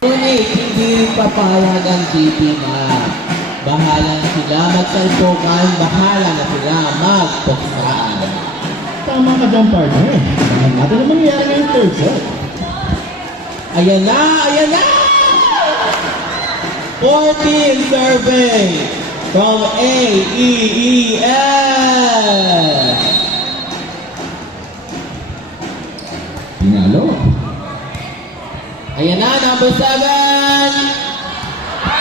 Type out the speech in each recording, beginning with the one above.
Ngunit hindi papayag ang GP na bahala na sila magsalpukan, bahala na sila magpuksaan. Tama ka dyan, partner. Tingnan natin ang mangyayari ngayong third set. Ayan na! Ayan na! 14 serving from AEES. Pinalo. Ayan na, number 7.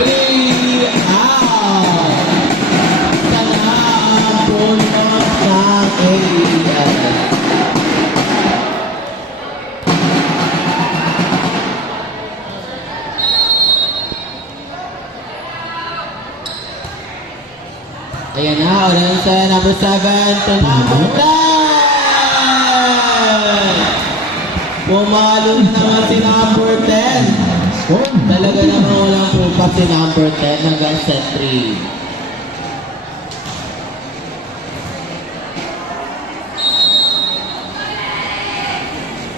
3 out. Sana ang bonus ng AEES. Ayan na, ulit sa number 7 to number 10. Pumalo na naman si number 10. Talaga naman walang pupa si number 10 hanggang set 3.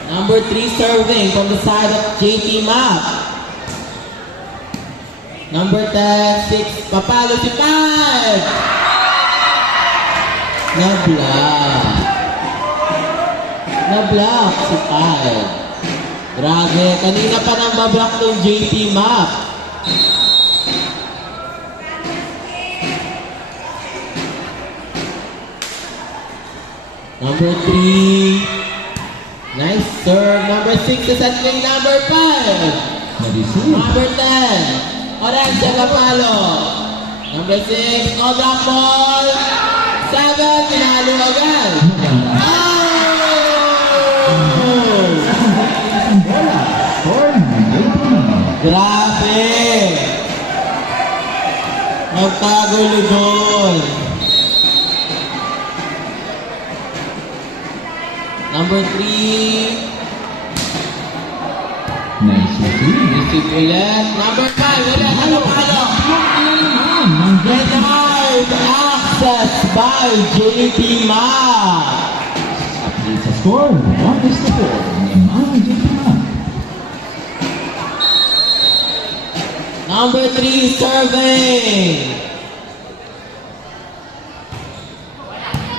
Number 3 serving from the side of JT Map. Number 10, 6, papalo si 5. Na-block si 5. Grabe, kanina pa nang bablock ng JT Map. Number 3. Nice serve. Number 6 is at number 5. Number 10. Orange Kapalo. Number 6, no drop ball. 7, pinalo agad. Grabe! Magkagulo doon. Number 3. Nice receive. Receive ulit. Number 5, ulit. Palo-palo. Denied access by JP Ma. Update sa score. 1-4. Yamaha JP Ma. Number 3, serving.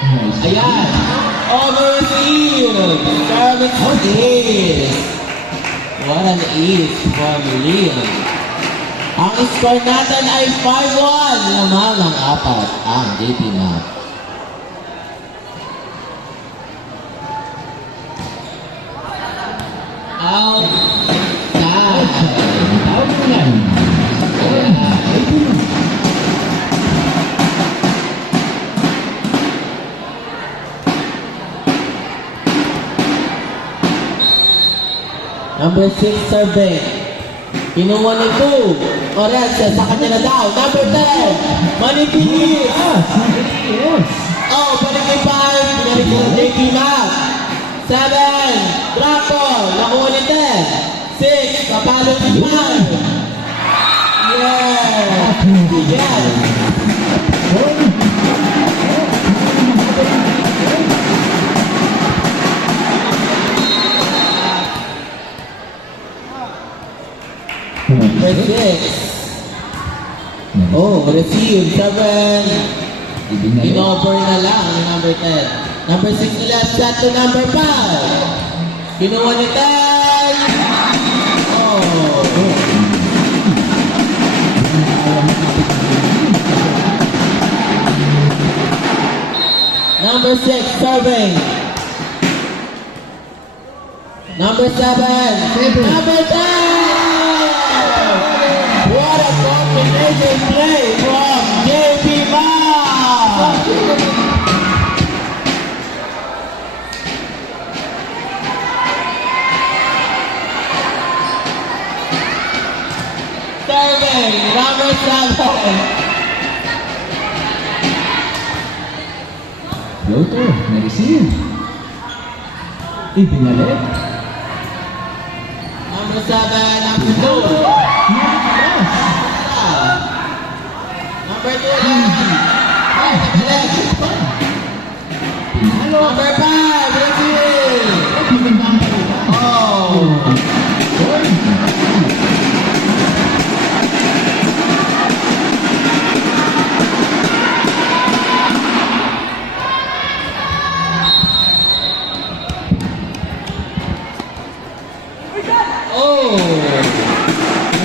Nice. Ayan. Overfield. Serving for ace. What an ace from Leon. Ang score natin ay 5-1. Lamang ang 4 ang JP Ma. Outside. Tawag mo yan. Number 6, serving. Kinuha ni 2. Orange, sa kanya na daw. Number 10. Manipis. Yes. Oh, balik kay 5. Pinalik ko ng JP Mac. 7. Drop ball. Nakuha ni 10. 6. Kapalo ni 5. Yeah. Yes. Number 6. Oh, receive. 7. In-over na lang ni number 10. Number 6 nila, set to number 5. Kinuha ni 10. Oh. Number 6, serving. Number 7. Number 10. What a combination play from JP Ma. Serving, number 7. Floater, na-receive. Ibinalik. Number 7, number 2. Number 2 lang. Ay, nabalik. Pinalo. Number 5, receive. Magandang palita. Oh.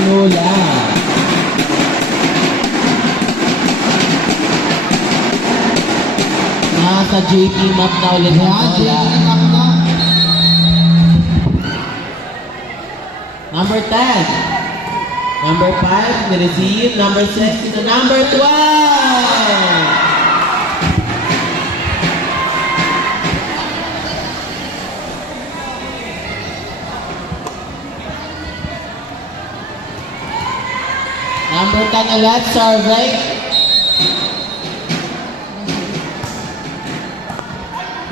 Lula. Nasa JP map na ulit ang bola. Number 10. Number 5, ni-receive. Number 6, to number 12. Number 10 ulit, survey.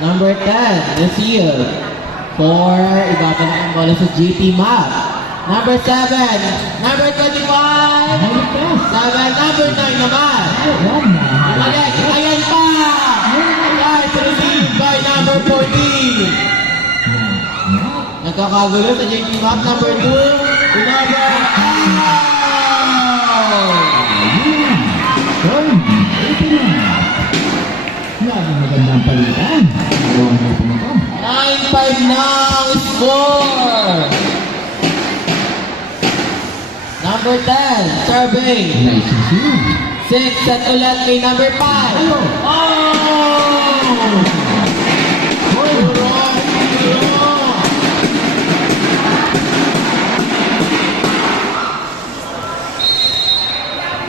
Number 10, receive. 4, ibabalik ang bola sa GP map. Number 7, number 25. 7, number 9 naman. Ulit, ayan pa. Guys, received by number 14. Nagkakagulo sa GP map. Number 2, number 8. Laging magandang palitan. Dalawang grupo na to. 9-5 na ang score. Number 10, survey. Nice to see you. 6 at ulit kay number 5.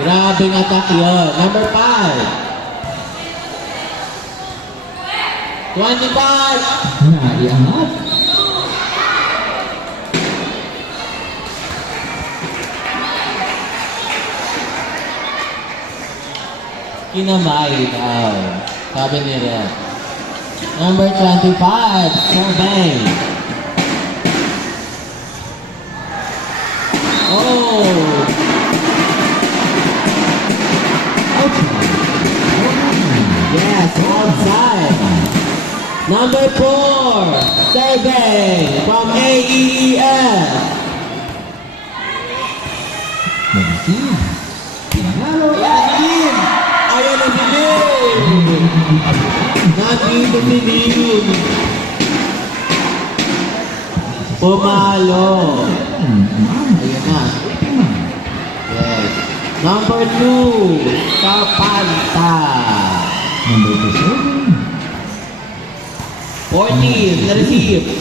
Grabing attack yun. Number 5. 25. Naiangat. Kinamay daw. Sabi ni Red. Number 25, survey. Oh! Yes, outside. Number 4, survey from AEEF. Nag-receive. Pinalo. Ayan na si Lim! Nandito si Lim! Pumalo! Ayan na. Yes. Number 2, Kapanta. Number 7. 14, na-receive.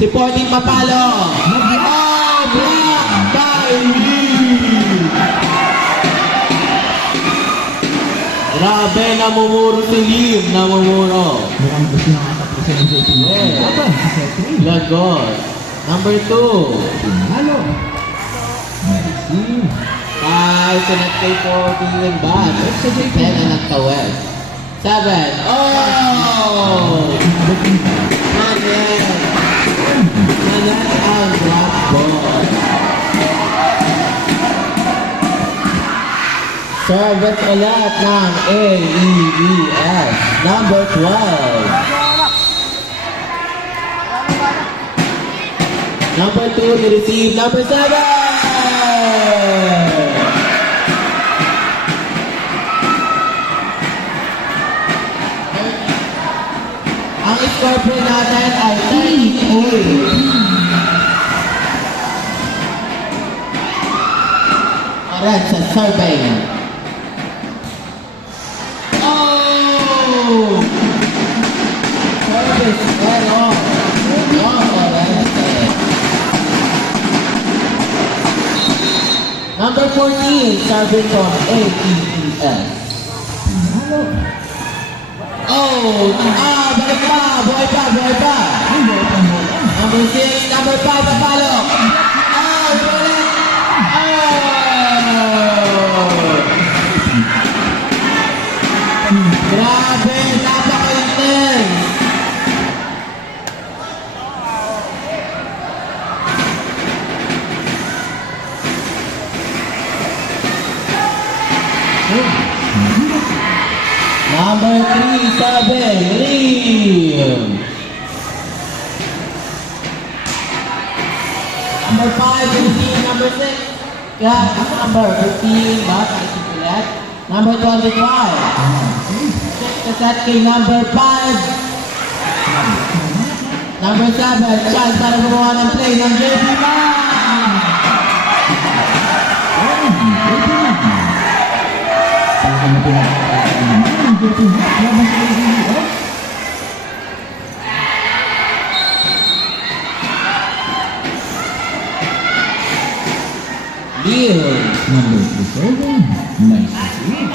Si 14 papalo. Oh, block by Lim! Grabe, namumuro si Lim, namumuro. Mukhang gusto nakatapos sa JP. Laban sa set 3. Lagot. Number 2. Pinalo. Nag-receive. Five, connect kay 14 yung bat. 10 na nagtawid. 7. Oh! Manet. Manet ang drop ball. Servant ulit ng AEEF. Number 12. Number 2, ni-receive. Number 7. Ang score po natin ay 38. Alright, sa survey. Oh! Service error. Number 14, serving from AEEF. Oh! Balik pa! Buhay pa! Buhay pa! Number 6, number 5, papalo! Ulit! Grabe! Napaka-intense! Number 3, 7, Lim. Number 5, 15, number 6. Yeah, number 15, back, I think ulit. Number 25. Check the set kay number 5. Number 7, chance para gumawa ng play ng JP Bang. JP Mac laban sa AES. Deal. Number 2 serving. Nice to see.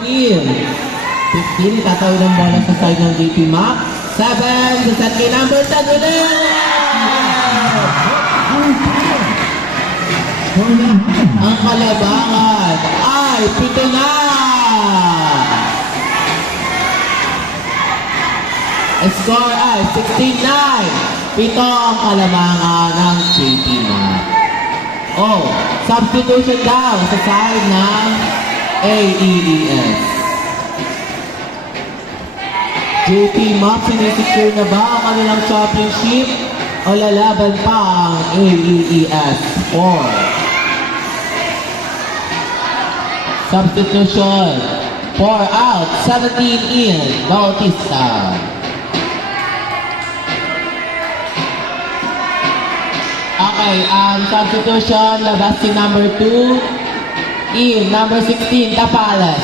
Deal. 15, tatawid ang bola sa side ng JP Mac. 7, sa set kay number 10 ulit! Ang kalabangan ay 7 na! Score ay 16-9. 7 ang kalabangan ng JP Mac. Oh, substitution daw sa side ng AES. JP Mac, sinisecure na ba ang kanilang championship o lalaban pa ang AES 4? Substitution. 4 out, 17 in, Bautista. Okay, substitution, labas si number 2, in, number 16, Tapales.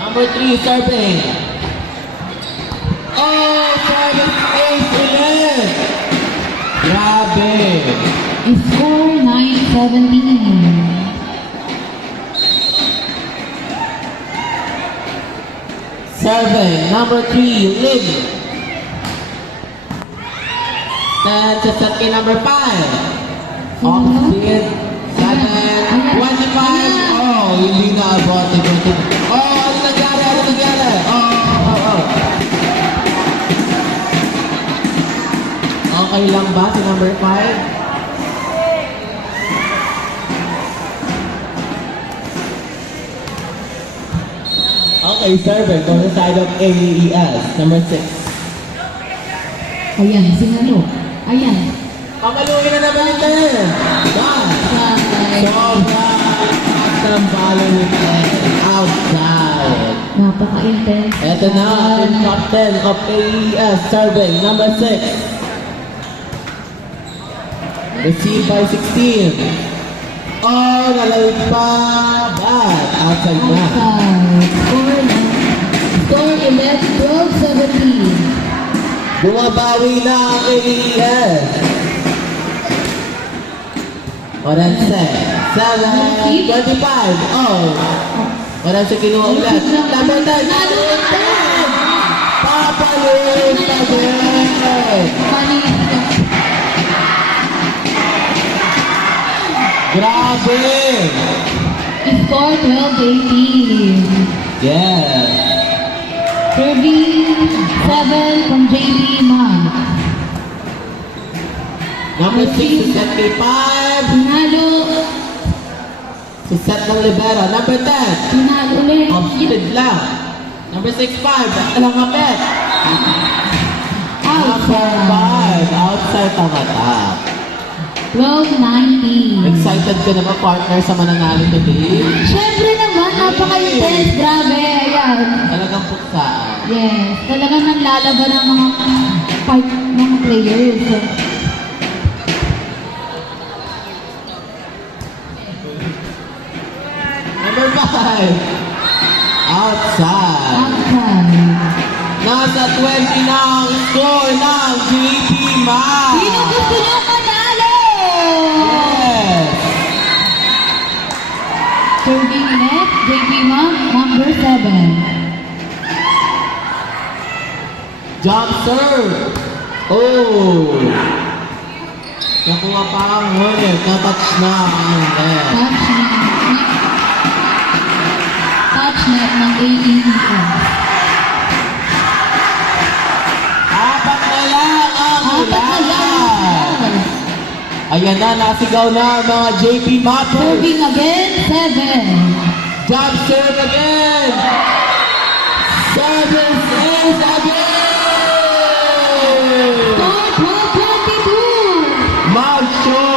Number 3, serving. Oh, serving ace ulit. Grabe. Score 9-17. Serving, number 3, Lin. Then, sa set kay number 5. Off speed. 7, 25. Oh, hindi na abot. Oh, ano nangyari? Ano nangyari? Oh. Okay lang ba si number 5? Okay, server, on the side of AES, number 6. Ayan, sinalo. Ayan. Pamaluin na naman ito. Outside. Sobrang following outside. Napaka-intense. Ito na, ang captain of AES, serving, number 6. Received by 16. Oh, nalawit pa. But, outside na. Outside. Score 12-17. Bumabawi na ang AES. Oran set. 7, 25. Oh. Oran sa kinuha ulit. Number 10. Papaluin pa din. Grabe. Score 12-18. Yeah. Serving 7 from JP Mac. Number 6 sa set kay 5. Sinalo. Sa set ng libero. Number 10. Sinalo ulit. Offseated lang. Number 6, 5. Alang kapit. Number 5. Outside tamatak. 12-19. Excited ka na ba, partner, sa mananalo today? Siyempre naman, napaka-intense. Grabe, ayan. Talagang puksaan. Yes, talagang naglalaban ng mga part ng players. Number 5. Outside. Outside. Nasa 20 na ang score ng JP Mac. Sino gusto niyo manalo? Yes. Serving net, JP Mac, number 7. Jump serve. Oh. Nakuha pa ang hornet. Na-touch na ang net. Touch net ng AES. Apat na lang ang Apat na laban. lang. Ayan na, nasigaw na ang mga JP Mappers. Serving again, 7. Jump serve again. Service is again. Score 12-22. Macho.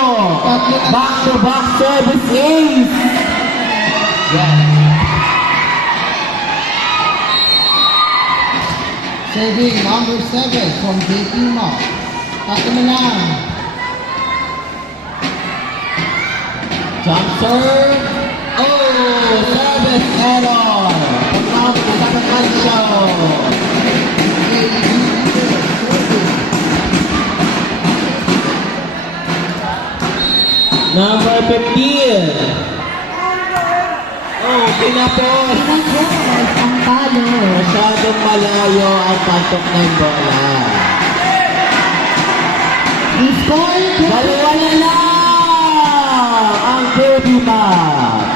Back-to-back service ace. Yes. Serving number 7 from JP Mock. Tato na lang. Jump serve. Oh, service error. Pagkakot na sa kansyo. Number 15. Oh, pinapos. Pinagos ang talo. Masyadong malayo ang patok ng bola. Score Dalawa na lang ang baby map.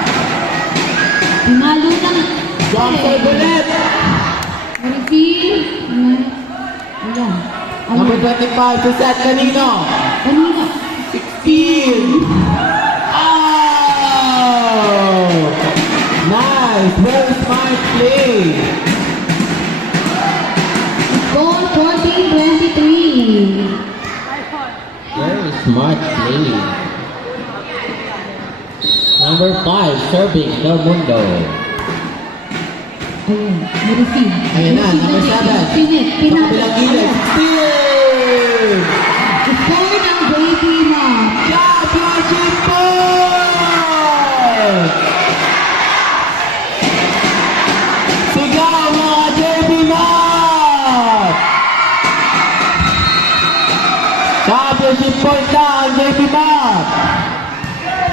Pinalo ng Jump serve ulit. Receive. Ayan. Number 25 sa set kanino. Kanina. 16. Oh! Nice. Very smart play. Score 14-23. Very smart play. Number 5, serving Del Mundo. Ayun. Receive. Ayan na, number 7. Pinit. Sa kabilang gilid. Steal! Score ng JP Mock. Championship point! Sigaw mga JB Mart! Championship point na ang JB Mart!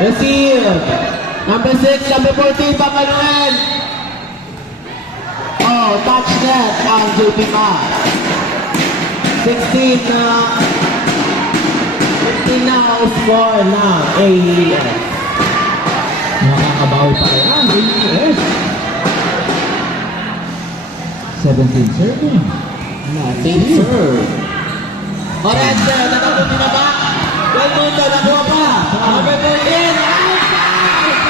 Receive! Number 6, number 14, Pamanuel! Oh, touch net ang JB Mart! 16 na 15 na ang score ng AES. Nakakabawi pa yan. AES. 17 serving. Team serve. Orange, natakuti na ba? Del Mundo, nakuha pa. Number 14, outside!